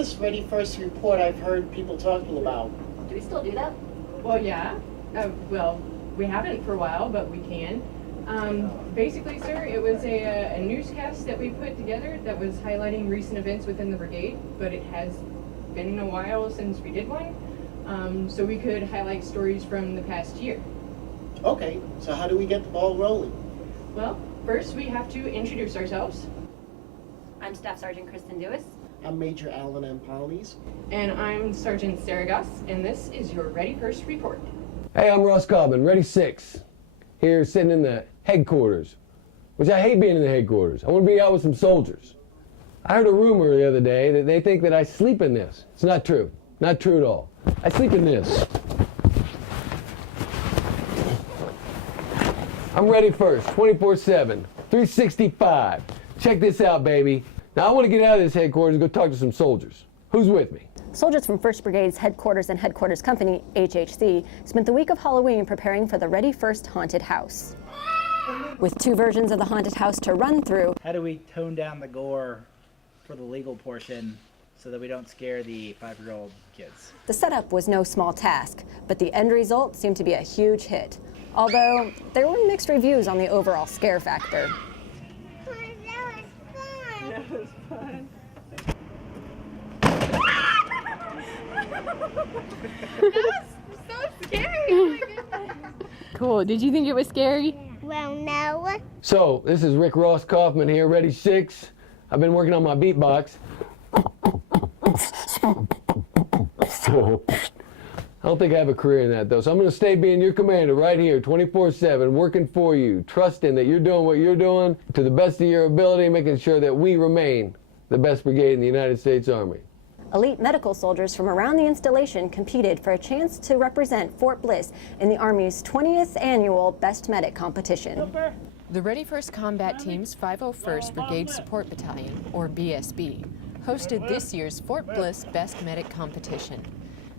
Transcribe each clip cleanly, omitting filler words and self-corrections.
this Ready First report I've heard people talking about? Do we still do that? Well, yeah. Well, we haven't for a while, but we can. Basically, sir, it was a newscast that we put together that was highlighting recent events within the brigade, but it has been a while since we did one, so we could highlight stories from the past year. Okay, so how do we get the ball rolling? Well, first we have to introduce ourselves. I'm Staff Sergeant Kristen Dewis. I'm Major Alan M. Polonies. And I'm Sergeant Sarah Goss, and this is your Ready First report. Hey, I'm Ross Cobbin, Ready 6. Here sitting in the headquarters, which I hate being in the headquarters. I want to be out with some soldiers. I heard a rumor the other day that they think that I sleep in this. It's not true. Not true at all. I sleep in this. I'm ready first, 24/7, 365. Check this out, baby. Now I want to get out of this headquarters and go talk to some soldiers. Who's with me? Soldiers from 1st Brigade's headquarters and headquarters company, HHC, spent the week of Halloween preparing for the Ready First haunted house. With 2 versions of the haunted house to run through, how do we tone down the gore for the legal portion so that we don't scare the 5-year-old kids? the setup was no small task, but the end result seemed to be a huge hit. Although there were mixed reviews on the overall scare factor. That was fun. That was so scary. Oh my goodness. Cool. Did you think it was scary? Well, no. So, this is Rick Ross Kaufman here, Ready 6. I've been working on my beatbox. I don't think I have a career in that, though, so I'm going to stay being your commander right here, 24/7, working for you, trusting that you're doing what you're doing to the best of your ability, making sure that we remain the best brigade in the United States Army. Elite medical soldiers from around the installation competed for a chance to represent Fort Bliss in the Army's 20th annual Best Medic competition. The Ready First Combat Team's 501st Brigade Support Battalion, or BSB, hosted this year's Fort Bliss Best Medic competition.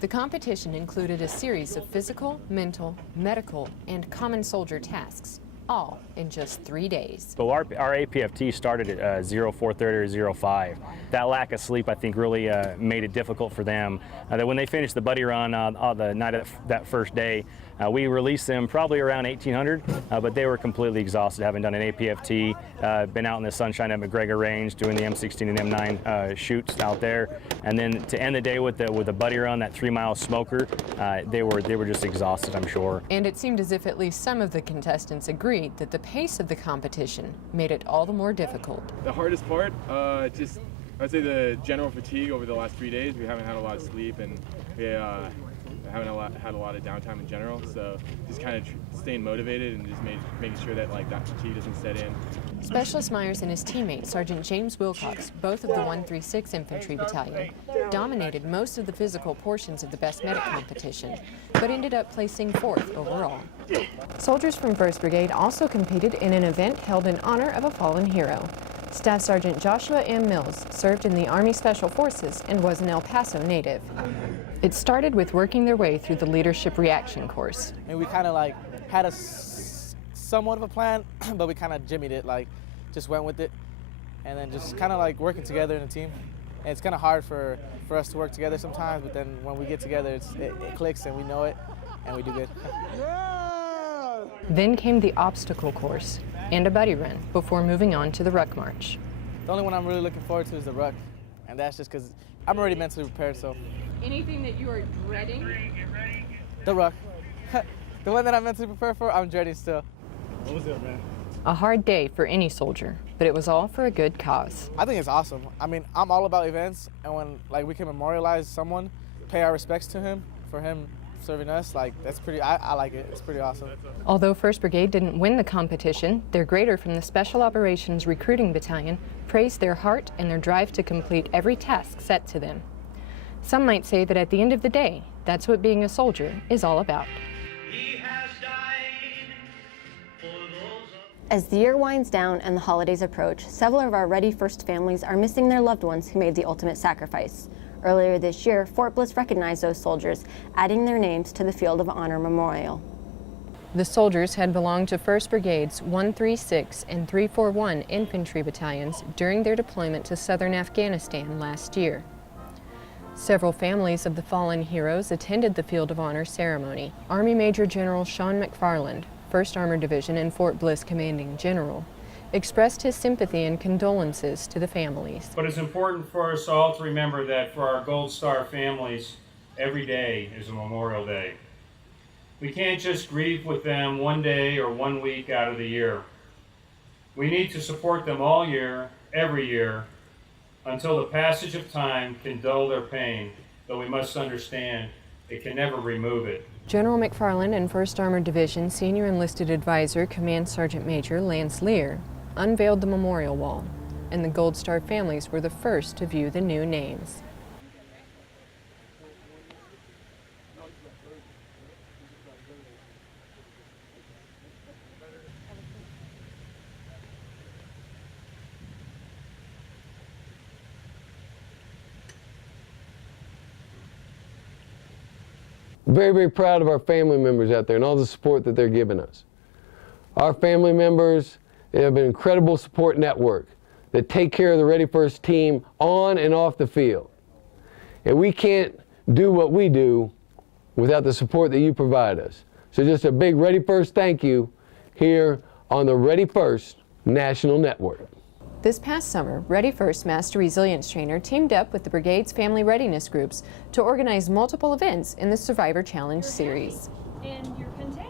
The competition included a series of physical, mental, medical, and common soldier tasks, all in just 3 days. So our APFT started at 0430 or 05. That lack of sleep, I think, really made it difficult for them. That when they finished the buddy run on the night of that first day, we released them probably around 1800, but they were completely exhausted, having done an APFT, been out in the sunshine at McGregor Range doing the M16 and M9 shoots out there, and then to end the day with the buddy run, that 3-mile smoker, they were just exhausted, I'm sure. And it seemed as if at least some of the contestants agreed that the pace of the competition made it all the more difficult. The hardest part, I'd say the general fatigue over the last 3 days. We haven't had a lot of sleep, and we haven't had a lot of downtime in general, so just kind of staying motivated and just making sure that that fatigue doesn't set in. Specialist Myers and his teammate, Sergeant James Wilcox, both of the 136 Infantry Battalion, dominated most of the physical portions of the Best Medic competition, but ended up placing 4th overall. Soldiers from 1st Brigade also competed in an event held in honor of a fallen hero. Staff Sergeant Joshua M. Mills served in the Army Special Forces and was an El Paso native. It started with working their way through the Leadership Reaction course. And we kind of had a somewhat of a plan, but we kind of jimmied it, just went with it, and then just kind of working together in a team. And it's kind of hard for us to work together sometimes, but then when we get together, it clicks and we know it, and we do good. Then came the obstacle course and a buddy run before moving on to the ruck march. The only one I'm really looking forward to is the ruck, and that's just because I'm already mentally prepared, so. Anything that you are dreading? The ruck. The one that I'm mentally prepared for, I'm dreading still. What was it, man? A hard day for any soldier, but it was all for a good cause. I think it's awesome. I mean, I'm all about events, and when we can memorialize someone, pay our respects to him for him serving us, that's pretty, I like it. It's pretty awesome. Although 1st Brigade didn't win the competition, their grader from the Special Operations Recruiting Battalion praised their heart and their drive to complete every task set to them. Some might say that at the end of the day, that's what being a soldier is all about. As the year winds down and the holidays approach, several of our Ready First families are missing their loved ones who made the ultimate sacrifice. Earlier this year, Fort Bliss recognized those soldiers, adding their names to the Field of Honor Memorial. The soldiers had belonged to 1st Brigade's 136 and 341 infantry battalions during their deployment to southern Afghanistan last year. Several families of the fallen heroes attended the Field of Honor ceremony. Army Major General Sean McFarland, 1st Armored Division and Fort Bliss Commanding General, expressed his sympathy and condolences to the families. But it's important for us all to remember that for our Gold Star families, every day is a Memorial Day. We can't just grieve with them one day or 1 week out of the year. We need to support them all year, every year, until the passage of time can dull their pain, though we must understand it can never remove it. General McFarland and 1st Armored Division Senior Enlisted Advisor Command Sergeant Major Lance Lear unveiled the memorial wall, and the Gold Star families were the first to view the new names. Very, very proud of our family members out there and all the support that they're giving us. Our family members, they have an incredible support network that take care of the Ready First team on and off the field. And we can't do what we do without the support that you provide us. So just a big Ready First thank you here on the Ready First National Network. This past summer, Ready First Master Resilience Trainer teamed up with the Brigade's family readiness groups to organize multiple events in the Survivor Challenge series.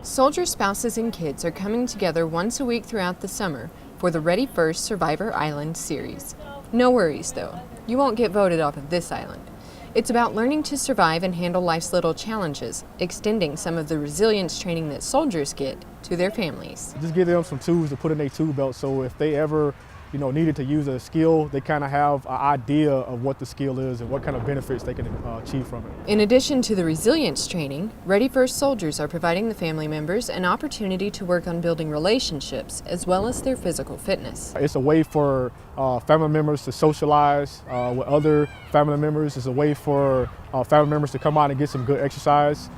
Soldier spouses and kids are coming together once a week throughout the summer for the Ready First Survivor Island series. No worries though, you won't get voted off of this island. It's about learning to survive and handle life's little challenges, extending some of the resilience training that soldiers get to their families. Just give them some tools to put in their tool belt, so if they ever needed to use a skill, they kind of have an idea of what the skill is and what kind of benefits they can achieve from it. In addition to the resilience training, Ready First soldiers are providing the family members an opportunity to work on building relationships as well as their physical fitness. It's a way for family members to socialize with other family members. It's a way for family members to come out and get some good exercise.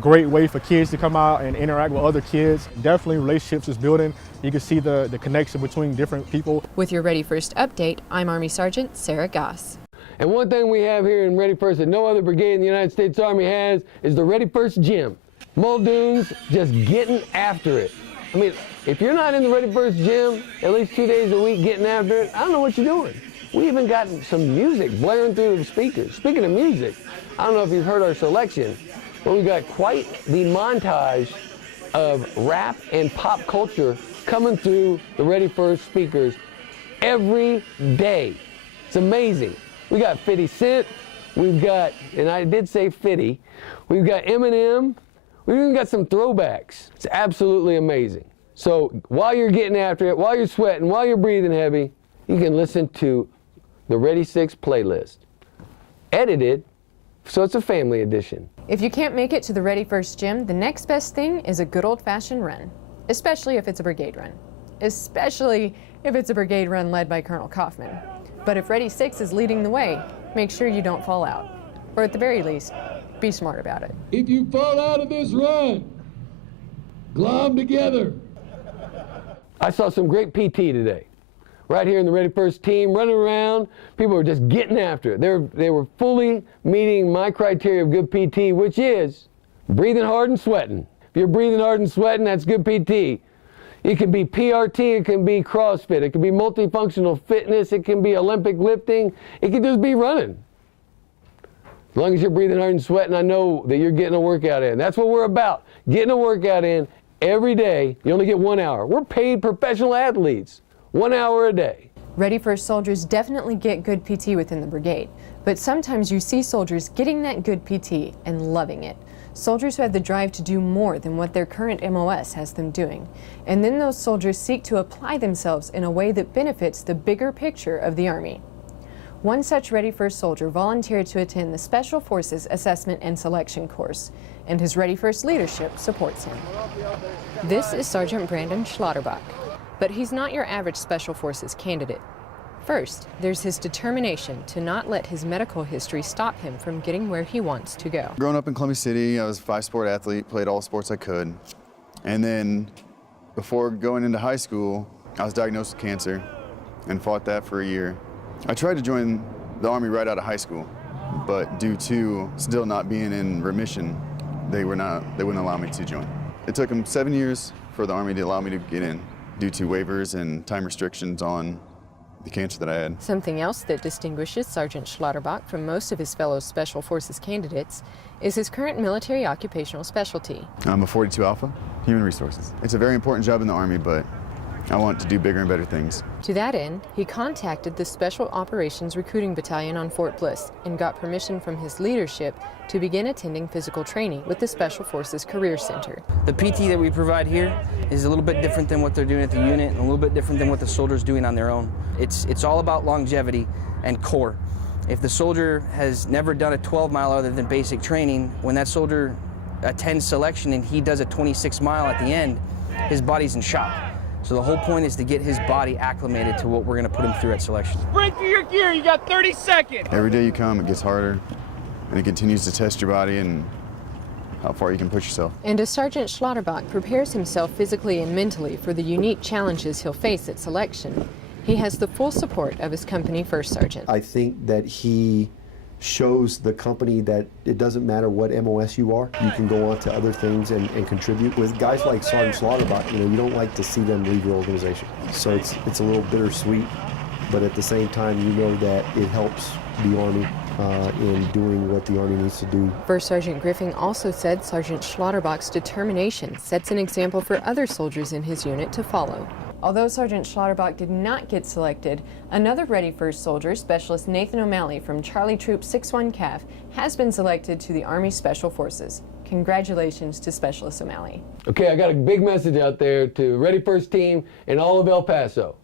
Great way for kids to come out and interact with other kids. Definitely relationships is building. You can see the connection between different people. With your Ready First update, I'm Army Sergeant Sarah Goss. And one thing we have here in Ready First that no other brigade in the United States Army has is the Ready First gym. Muldoons just getting after it. I mean, if you're not in the Ready First gym at least 2 days a week getting after it, I don't know what you're doing. We even got some music blaring through the speakers. Speaking of music, I don't know if you've heard our selection, but we got quite the montage of rap and pop culture coming through the Ready First speakers every day. It's amazing. We got 50 Cent, we've got, and I did say 50, we've got Eminem, we've even got some throwbacks. It's absolutely amazing. So while you're getting after it, while you're sweating, while you're breathing heavy, you can listen to the Ready 6 playlist, edited, so it's a family edition. If you can't make it to the Ready First gym, the next best thing is a good old-fashioned run, especially if it's a brigade run. Especially if it's a brigade run led by Colonel Kaufman. But if Ready 6 is leading the way, make sure you don't fall out. Or at the very least, be smart about it. If you fall out of this run, glom together. I saw some great PT today. Right here in the Ready First team, running around, people were just getting after it. They were fully meeting my criteria of good PT, which is breathing hard and sweating. If you're breathing hard and sweating, that's good PT. It can be PRT, it can be CrossFit, it can be multifunctional fitness, it can be Olympic lifting, it can just be running. As long as you're breathing hard and sweating, I know that you're getting a workout in. That's what we're about, getting a workout in every day. You only get 1 hour. We're paid professional athletes. 1 hour a day. Ready First soldiers definitely get good PT within the brigade, but sometimes you see soldiers getting that good PT and loving it. Soldiers who have the drive to do more than what their current MOS has them doing. And then those soldiers seek to apply themselves in a way that benefits the bigger picture of the Army. One such Ready First soldier volunteered to attend the Special Forces Assessment and Selection course, and his Ready First leadership supports him. This is Sergeant Brandon Schlotterbach. But he's not your average Special Forces candidate. First, there's his determination to not let his medical history stop him from getting where he wants to go. Growing up in Columbia City, I was a 5-sport athlete, played all sports I could. And then before going into high school, I was diagnosed with cancer and fought that for a year. I tried to join the Army right out of high school, but due to still not being in remission, they wouldn't allow me to join. It took them 7 years for the Army to allow me to get in due to waivers and time restrictions on the cancer that I had. Something else that distinguishes Sergeant Schlotterbach from most of his fellow Special Forces candidates is his current military occupational specialty. I'm a 42 Alpha, Human Resources. It's a very important job in the Army, but I want to do bigger and better things. To that end, he contacted the Special Operations Recruiting Battalion on Fort Bliss and got permission from his leadership to begin attending physical training with the Special Forces Career Center. The PT that we provide here is a little bit different than what they're doing at the unit and a little bit different than what the soldier's doing on their own. It's all about longevity and core. If the soldier has never done a 12-mile other than basic training, when that soldier attends selection and he does a 26-mile at the end, his body's in shock. So the whole point is to get his body acclimated to what we're going to put him through at selection. Sprint through your gear, you got 30 seconds. Every day you come, it gets harder, and it continues to test your body and how far you can push yourself. And as Sergeant Schlotterbach prepares himself physically and mentally for the unique challenges he'll face at selection, he has the full support of his company First Sergeant. I think that he shows the company that it doesn't matter what MOS you are, you can go on to other things and contribute. With guys like Sergeant Schlotterbach, you don't like to see them leave your organization. So it's a little bittersweet, but at the same time, you know that it helps the Army in doing what the Army needs to do. First Sergeant Griffin also said Sergeant Schlotterbach's determination sets an example for other soldiers in his unit to follow. Although Sergeant Schlotterbach did not get selected, another Ready First soldier, Specialist Nathan O'Malley from Charlie Troop 61 CAF, has been selected to the Army Special Forces. Congratulations to Specialist O'Malley. Okay, I got a big message out there to Ready First team and all of El Paso.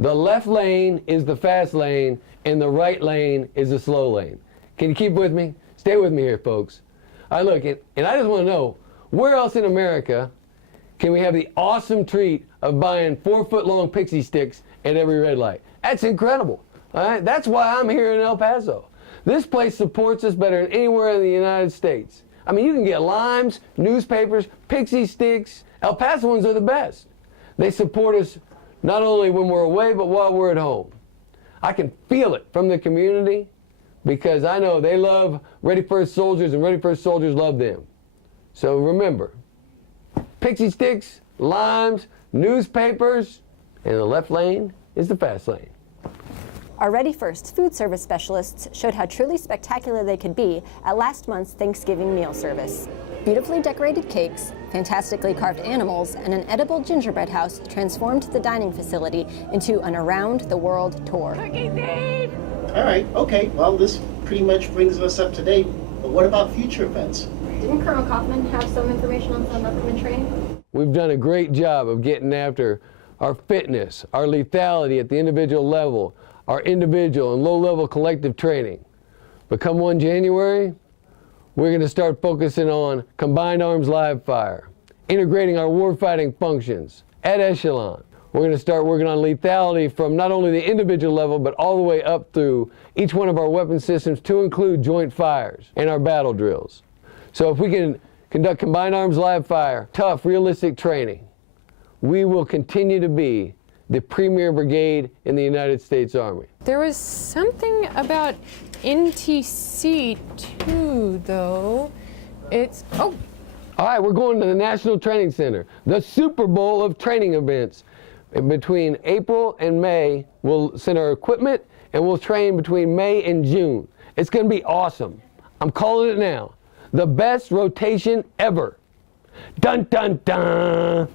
The left lane is the fast lane and the right lane is the slow lane. Can you keep with me? Stay with me here, folks. I look, and I just want to know, where else in America can we have the awesome treat of buying 4-foot-long pixie sticks at every red light? That's incredible. All right? That's why I'm here in El Paso. This place supports us better than anywhere in the United States. I mean, you can get limes, newspapers, pixie sticks. El Pasoans are the best. They support us not only when we're away, but while we're at home. I can feel it from the community because I know they love Ready First soldiers and Ready First soldiers love them. So remember, pixie sticks, limes, newspapers, and the left lane is the fast lane. Our Ready First food service specialists showed how truly spectacular they could be at last month's Thanksgiving meal service. Beautifully decorated cakes, fantastically carved animals, and an edible gingerbread house transformed the dining facility into an around-the-world tour. All right, okay, well, this pretty much brings us up to date. But what about future events? Didn't Colonel Kaufman have some information on some upcoming training? We've done a great job of getting after our fitness, our lethality at the individual level, our individual and low-level collective training. But come 1 January, we're going to start focusing on combined arms live fire, integrating our warfighting functions at echelon. We're going to start working on lethality from not only the individual level, but all the way up through each one of our weapon systems to include joint fires and our battle drills. So if we can conduct combined arms live fire, tough, realistic training, we will continue to be the premier brigade in the United States Army. There was something about NTC too, though. All right, we're going to the National Training Center, the Super Bowl of training events. And between April and May, we'll send our equipment and we'll train between May and June. It's going to be awesome. I'm calling it now. The best rotation ever. Dun, dun, dun.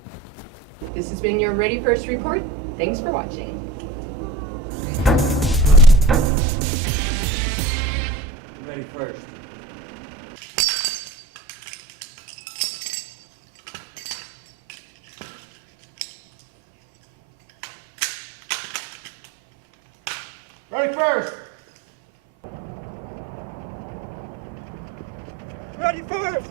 This has been your Ready First report. Thanks for watching. Ready First. Ready first. Ready first.